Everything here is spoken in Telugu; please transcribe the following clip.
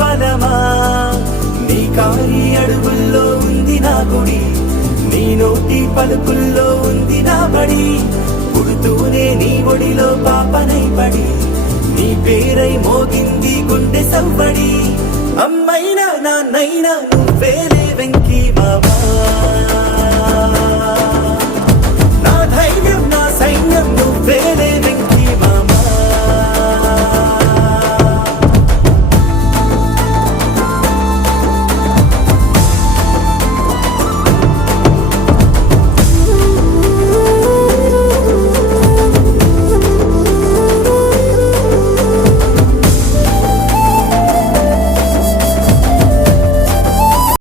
బలమా నీ కారి అడుగుల్లో ఉంది నా గుడి నీ నోటి పలుకుల్లో ఉంది నా బడి పుడుతూనే నీ ఒడిలో పాపనై పడి నీ పేరై మోగింది గుండె సవ్వడి అమ్మైనా నాన్నైనా నువ్వేలే వెంకి